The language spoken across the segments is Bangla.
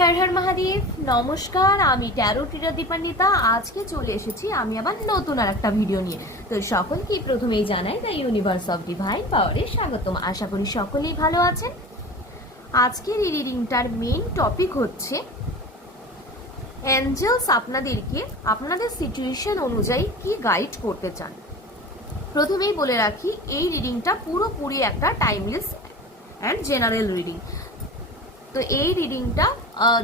হর হর মহাদেব। নমস্কার, আমি ট্যারো টিরা দীপান্বিতা। আজকে চলে এসেছি আমি আবার নতুন আর একটা ভিডিও নিয়ে। তো সকলকেই প্রথমেই জানাই দ্য ইউনিভার্স অফ ডিভাইন পাওয়ারে স্বাগতম। আশা করি সকলেই ভালো আছেন। আজকের এই রিডিংটার মেইন টপিক হচ্ছে অ্যাঞ্জেলস আপনাদেরকে আপনাদের সিচুয়েশন অনুযায়ী কি গাইড করতে চান। প্রথমেই বলে রাখি, এই রিডিংটা পুরোপুরি একটা টাইমলেস অ্যান্ড জেনারেল রিডিং। তো এই রিডিংটা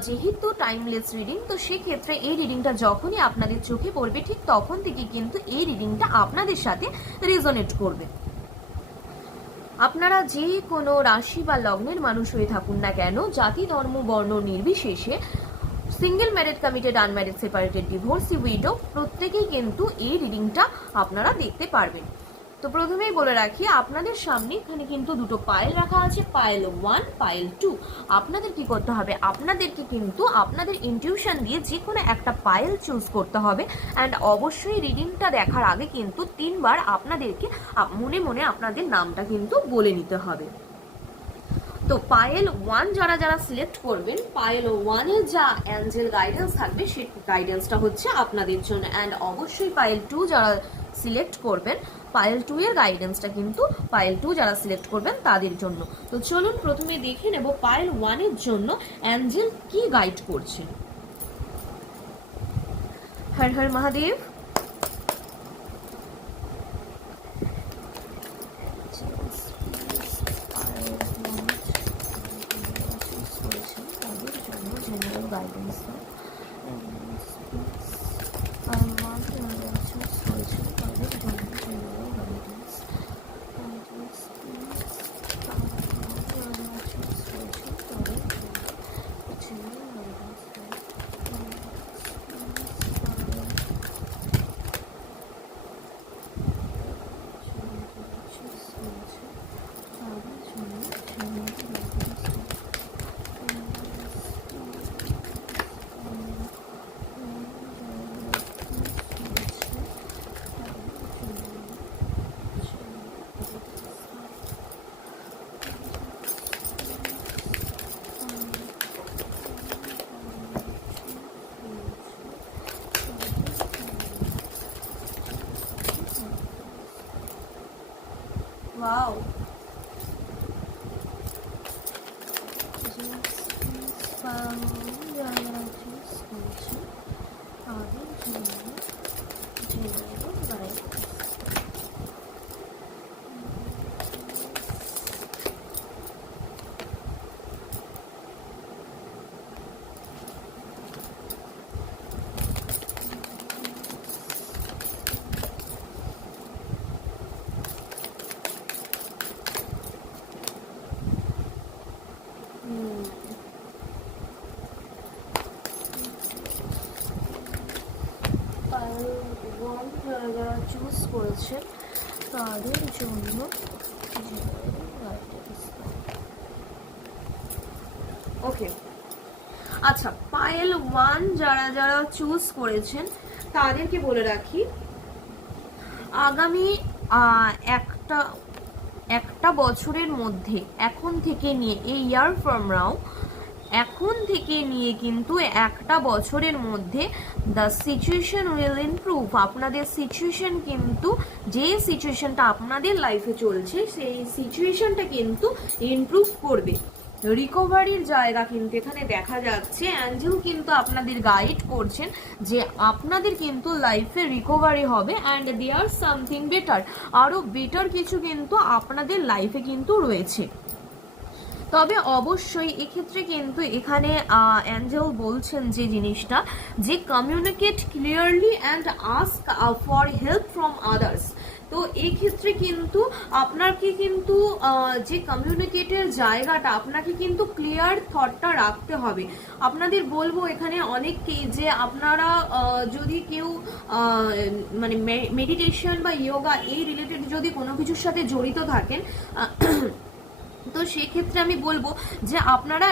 যেহেতু টাইমলেস রিডিং, তো সেক্ষেত্রে এই রিডিংটা যখনই আপনাদের চোখে পড়বে ঠিক তখন থেকে কিন্তু এই রিডিংটা আপনাদের সাথে রেজোনেট করবে। আপনারা যে কোনো রাশি বা লগ্নের মানুষ হয়ে থাকুন না কেন, জাতি ধর্ম বর্ণ নির্বিশেষে, single married committed unmarried separated divorcee widow, প্রত্যেকেই কিন্তু এই রিডিংটা আপনারা দেখতে পারবেন। তো প্রথমেই বলে রাখি, আপনাদের সামনে এখানে কিন্তু দুটো পায়েল রাখা আছে, পায়েল 1, পায়েল 2। আপনাদের কি করতে হবে, আপনাদেরকে কিন্তু আপনাদের ইনটিউশন দিয়ে যে কোনো একটা পায়েল চুজ করতে হবে। অ্যান্ড অবশ্যই রিডিংটা দেখার আগে কিন্তু 3 বার আপনাদেরকে মনে মনে আপনাদের নামটা কিন্তু বলে নিতে হবে। তো পায়েল 1 যারা যারা সিলেক্ট করবেন, পায়েল 1 এর যা অ্যাঞ্জেল গাইডেন্স থাকবে সেই গাইডেন্সটা হচ্ছে আপনাদের জন্য। অ্যান্ড অবশ্যই পায়েল 2 যারা সিলেক্ট করবেন, পায়েল 2 এর গাইডেন্সটা কিন্তু পায়েল 2 যারা সিলেক্ট করবেন তাদের জন্য। তো চলুন প্রথমে দেখে নেব পায়েল 1 এর জন্য অ্যাঞ্জেল কি গাইড করছে। হর হর মহাদেব। Guidance Wow. যারা চুজ করেছেন তাদের জন্য ওকে। আচ্ছা, পায়েল 1 যারা যারা চুজ করেছেন তাদেরকে বলে রাখি, আগামী একটা বছরের মধ্যে এখন থেকে নিয়ে, এই ইয়ার ফ্রম নাও, এখন থেকে নিয়ে কিন্তু একটা বছরের মধ্যে দ্য সিচুয়েশন উইল ইমপ্রুভ। আপনাদের সিচুয়েশন কিন্তু, যে সিচুয়েশনটা আপনাদের লাইফে চলছে সেই সিচুয়েশনটা কিন্তু ইমপ্রুভ করবে। রিকভারির জায়গা কিন্তু এখানে দেখা যাচ্ছে। অ্যাঞ্জেল কিন্তু আপনাদের গাইড করছেন যে আপনাদের কিন্তু লাইফে রিকভারি হবে অ্যান্ড দেয়ার সামথিং বেটার, আরও বেটার কিছু কিন্তু আপনাদের লাইফে কিন্তু রয়েছে। তবে অবশ্যই এক্ষেত্রে কিন্তু এখানে অ্যাঞ্জেল বলছেন যে জিনিসটা, যে communicate clearly and ask for help from others. তো এই ক্ষেত্রে কিন্তু আপনাকে কিন্তু যে কমিউনিকেটের জায়গাটা, আপনাকে কিন্তু ক্লিয়ার থটটা রাখতে হবে। আপনাদের বলবো এখানে অনেককেই যে আপনারা যদি কেউ মানে মেডিটেশন বা ইয়োগা এই রিলেটেড যদি কোনো কিছুর সাথে জড়িত থাকেন, তো সেক্ষেত্রে আমি বলবো যে আপনারা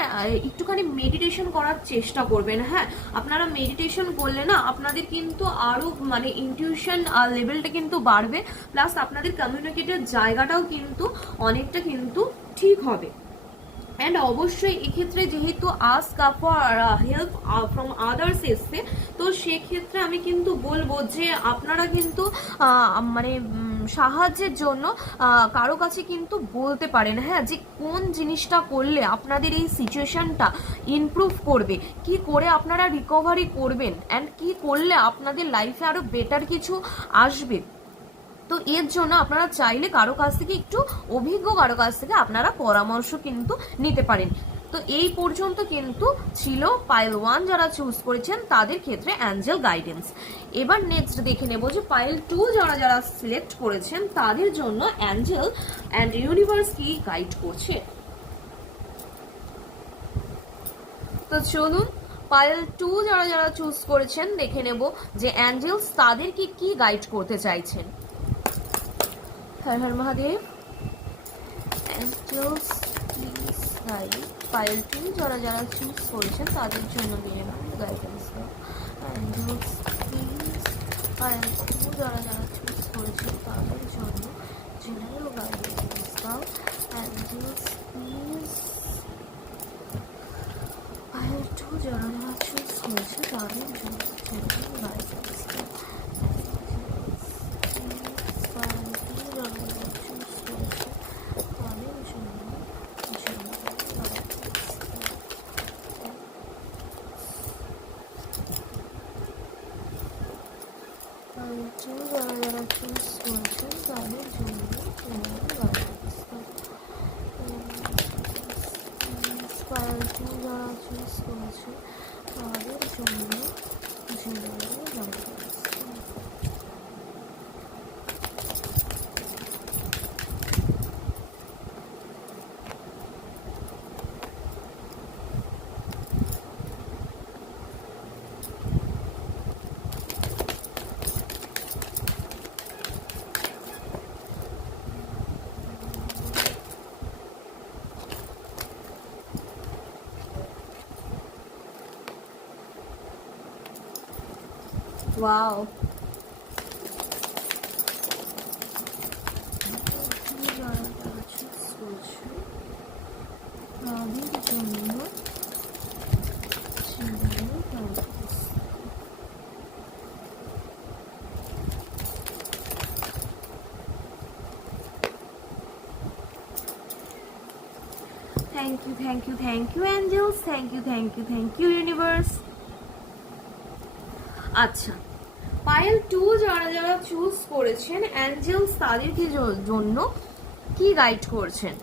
একটুখানি মেডিটেশন করার চেষ্টা করবেন। হ্যাঁ, আপনারা মেডিটেশন করলে না আপনাদের কিন্তু আরও মানে ইনটিউশন লেভেলটা কিন্তু বাড়বে, প্লাস আপনাদের কমিউনিকেটের জায়গাটাও কিন্তু অনেকটা কিন্তু ঠিক হবে। অ্যান্ড অবশ্যই এক্ষেত্রে যেহেতু ask for help from others এসছে, তো সেক্ষেত্রে আমি কিন্তু বলবো যে আপনারা কিন্তু মানে সাহায্যের জন্য কারো কাছে কিন্তু বলতে পারেন, হ্যাঁ, যে কোন জিনিসটা করলে আপনাদের এই সিচুয়েশনটা ইমপ্রুভ করবে, কি করে আপনারা রিকভারি করবেন, অ্যান্ড কি করলে আপনাদের লাইফে আরো বেটার কিছু আসবে। তো এর জন্য আপনারা চাইলে কারো কাছ থেকে, একটু অভিজ্ঞ কারো কাছ থেকে আপনারা পরামর্শ কিন্তু নিতে পারেন। তো এই পর্যন্ত কিন্তু ছিল পাইল 1 যারা চুজ করেছেন তাদের ক্ষেত্রে অ্যাঞ্জেল গাইডেন্স। এবার নেক্সট দেখে নেব যে পাইল 2 যারা সিলেক্ট করেছেন তাদের জন্য অ্যাঞ্জেল অ্যান্ড ইউনিভার্স কি গাইড করছে। তো চলুন পাইল 2 যারা চুজ করেছেন দেখে নেব যে অ্যাঞ্জেলস তাদেরকে কি গাইড করতে চাইছেন। Har Har Mahadev. Angels please guide pile 2 যারা চুজ করেছেন তাদের জন্য মিনিমাম গাইডেন্স দাও। অ্যাঞ্জেলস প্লিজ পাইল 2 যারা চুজ করেছেন তাদের জন্য জেনারেল গাইডেন্স দাও। অ্যাঞ্জেলস প্লিজ পাইল 2 যারা চুজ করেছে তাদের জন্য জেনারেল গাইডেন্স দাও। যারা চুজ করেছেন তাদের জন্য যারা চুজ করেছে তাদের জন্য wow. Thank you angels, thank you universe। আচ্ছা, পাইল 2 যারা চুজ করেছেন অ্যাঞ্জেলস তাদেরকে জন্য কি গাইড করছেন।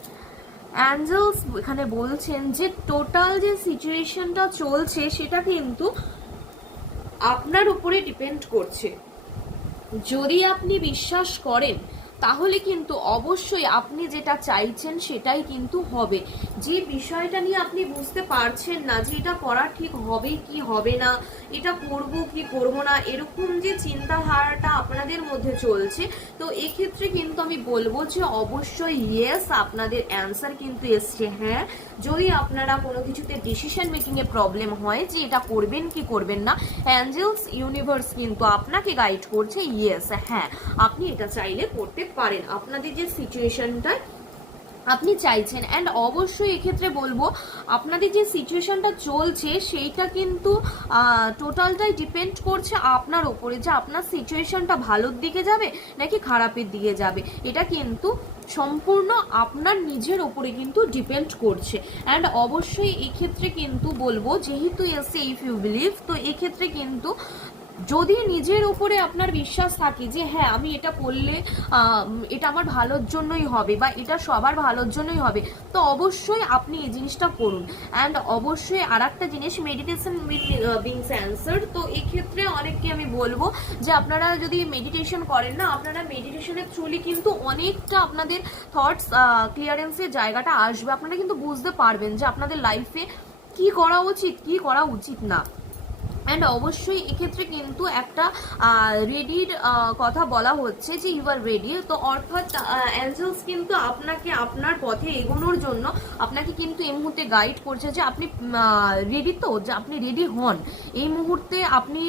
অ্যাঞ্জেলস এখানে বলছেন যে টোটাল যে সিচুয়েশনটা চলছে সেটা কিন্তু আপনার উপরে ডিপেন্ড করছে। যদি আপনি বিশ্বাস করেন তাহলে কিন্তু অবশ্যই আপনি যেটা চাইছেন সেটাই কিন্তু হবে। যে বিষয়টা নিয়ে আপনি বুঝতে পারছেন না যে এটা করা ঠিক হবে কি হবে না, এটা করব কি করব না, এরকম যে চিন্তাধারাটা আপনাদের মধ্যে চলছে, তো এক্ষেত্রে কিন্তু আমি বলবো যে অবশ্যই ইয়েস আপনাদের অ্যান্সার কিন্তু এসছে হ্যাঁ। যদি আপনারা কোনো কিছুতে ডিসিশন মেকিং এ প্রবলেম হয় যে এটা করবেন কি করবেন না, অ্যাঞ্জেলস ইউনিভার্স কিন্তু আপনাকে গাইড করছে ইয়েস হ্যাঁ আপনি এটা চাইলে করতে পারেন, আপনাদের যে সিচুয়েশনটা আপনি চাইছেন। অ্যান্ড অবশ্যই এক্ষেত্রে বলবো আপনাদের যে সিচুয়েশনটা চলছে সেইটা কিন্তু টোটালটাই ডিপেন্ড করছে আপনার উপরে, যে আপনার সিচুয়েশনটা ভালোর দিকে যাবে নাকি খারাপের দিকে যাবে, এটা কিন্তু সম্পূর্ণ আপনার নিজের ওপরে কিন্তু ডিপেন্ড করছে। অ্যান্ড অবশ্যই এক্ষেত্রে কিন্তু বলবো যেহেতু এসে ইফ ইউ বিলিভ, তো এক্ষেত্রে কিন্তু যদি নিজের উপরে আপনার বিশ্বাস থাকে যে হ্যাঁ আমি এটা করলে এটা আমার ভালোর জন্যই হবে বা এটা সবার ভালোর জন্যই হবে, তো অবশ্যই আপনি এই জিনিসটা করুন। অ্যান্ড অবশ্যই আর একটা জিনিস, মেডিটেশন উইথ বিংস অ্যান্সার, তো এক্ষেত্রে অনেককে আমি বলবো যে আপনারা যদি মেডিটেশন করেন না, আপনারা মেডিটেশনের থ্রুলি কিন্তু অনেকটা আপনাদের থটস ক্লিয়ারেন্সের জায়গাটা আসবে, আপনারা কিন্তু বুঝতে পারবেন যে আপনাদের লাইফে কি করা উচিত কি করা উচিত না। অ্যান্ড অবশ্যই এক্ষেত্রে কিন্তু একটা রেডির কথা বলা হচ্ছে যে ইউ আর রেডি। তো অর্থাৎ অ্যাঞ্জেলস কিন্তু আপনাকে আপনার পথে এগোনোর জন্য আপনাকে কিন্তু এই মুহূর্তে গাইড করছে যে আপনি রেডি, তো যে আপনি রেডি হন। এই মুহূর্তে আপনি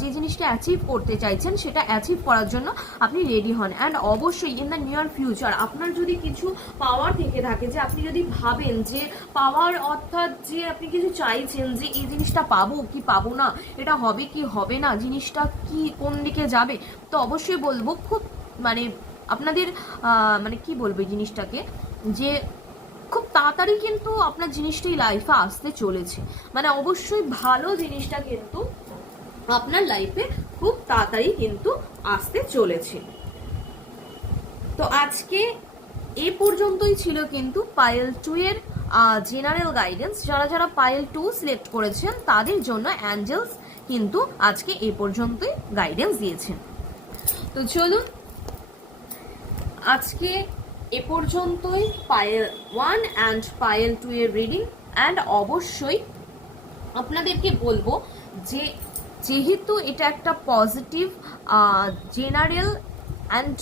যে জিনিসটা অ্যাচিভ করতে চাইছেন সেটা অ্যাচিভ করার জন্য আপনি রেডি হন। অ্যান্ড অবশ্যই ইন দ্য নিয়ার ফিউচার আপনার যদি কিছু পাওয়ার থেকে থাকে, যে আপনি যদি ভাবেন যে পাওয়ার অর্থাৎ যে আপনি কিছু চাইছেন যে এই জিনিসটা পাবো কি পাবো না, এটা হবে কি হবে না, জিনিসটা কি কোন দিকে যাবে, তো অবশ্যই বলবো খুব মানে আপনাদের মানে কি বলবো জিনিসটাকে, যে খুব তাড়াতাড়ি কিন্তু আপনার জিনিসটাই লাইফে আসতে চলেছে। মানে অবশ্যই ভালো জিনিসটা কিন্তু আপনার লাইফে খুব তাড়াতাড়ি কিন্তু আসতে চলেছে। তো আজকে এ পর্যন্তই ছিল কিন্তু পাইল 2 এর জেনারেল গাইডেন্স। যারা যারা পাইল 2 সিলেক্ট করেছেন তাদের জন্য অ্যাঞ্জেলস কিন্তু আজকে এ পর্যন্তই গাইডেন্স দিয়েছেন। তো চলুন আজকে এ পর্যন্তই পাইল 1 অ্যান্ড পাইল 2 এর রিডিং। অ্যান্ড অবশ্যই আপনাদেরকে বলবো যে যেহেতু এটা একটা পজিটিভ জেনারেল অ্যান্ড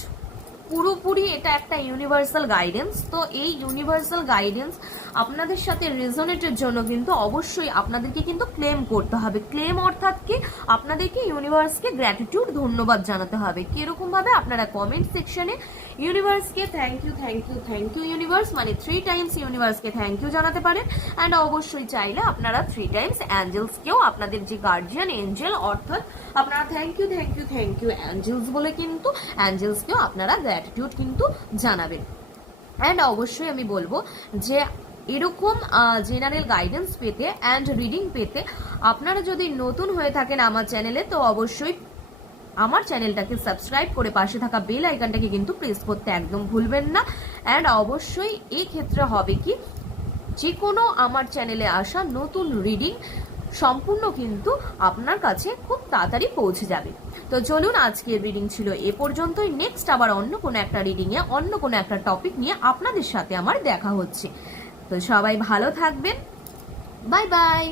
পুরোপুরি এটা একটা ইউনিভার্সাল গাইডেন্স, তো এই ইউনিভার্সাল গাইডেন্স আপনাদের সাথে রেজোনেটের জন্য কিন্তু অবশ্যই আপনাদেরকে কিন্তু ক্লেম করতে হবে। ক্লেম অর্থাৎ কি, আপনাদেরকে ইউনিভার্সকে গ্র্যাটিটিউড ধন্যবাদ জানাতে হবে। কিরকম ভাবে, আপনারা কমেন্ট সেকশনে ইউনিভার্সকে thank you thank you thank you universe মানে 3 টাইমস ইউনিভার্সকে থ্যাংক ইউ জানাতে পারেন। অ্যান্ড অবশ্যই চাইলে আপনারা 3 টাইমস অ্যাঞ্জেলসকেও, আপনাদের যে গার্জিয়ান এঞ্জেল অর্থাৎ আপনারা thank you thank you thank you angels বলে কিন্তু অ্যাঞ্জেলসকেও আপনারা গ্র্যাটিটিউড কিন্তু জানাবেন। অ্যান্ড অবশ্যই আমি বলবো যে এরকম জেনারেল গাইডেন্স পেতে অ্যান্ড রিডিং পেতে আপনারা যদি নতুন হয়ে থাকেন আমার চ্যানেলে, তো অবশ্যই আমার চ্যানেলটাকে সাবস্ক্রাইব করে পাশে থাকা বেল আইকনটাকে কিন্তু প্রেস করতে একদম ভুলবেন না। অ্যান্ড অবশ্যই এই ক্ষেত্রে হবে কি, যে কোনো আমার চ্যানেলে আসা নতুন রিডিং সম্পূর্ণ কিন্তু আপনার কাছে খুব তাড়াতাড়ি পৌঁছে যাবে। তো চলুন আজকের রিডিং ছিল এ পর্যন্তই। নেক্সট আবার অন্য কোনো একটা রিডিংয়ে অন্য কোনো একটা টপিক নিয়ে আপনাদের সাথে আমার দেখা হচ্ছে। তো সবাই ভালো থাকবেন, বাই বাই।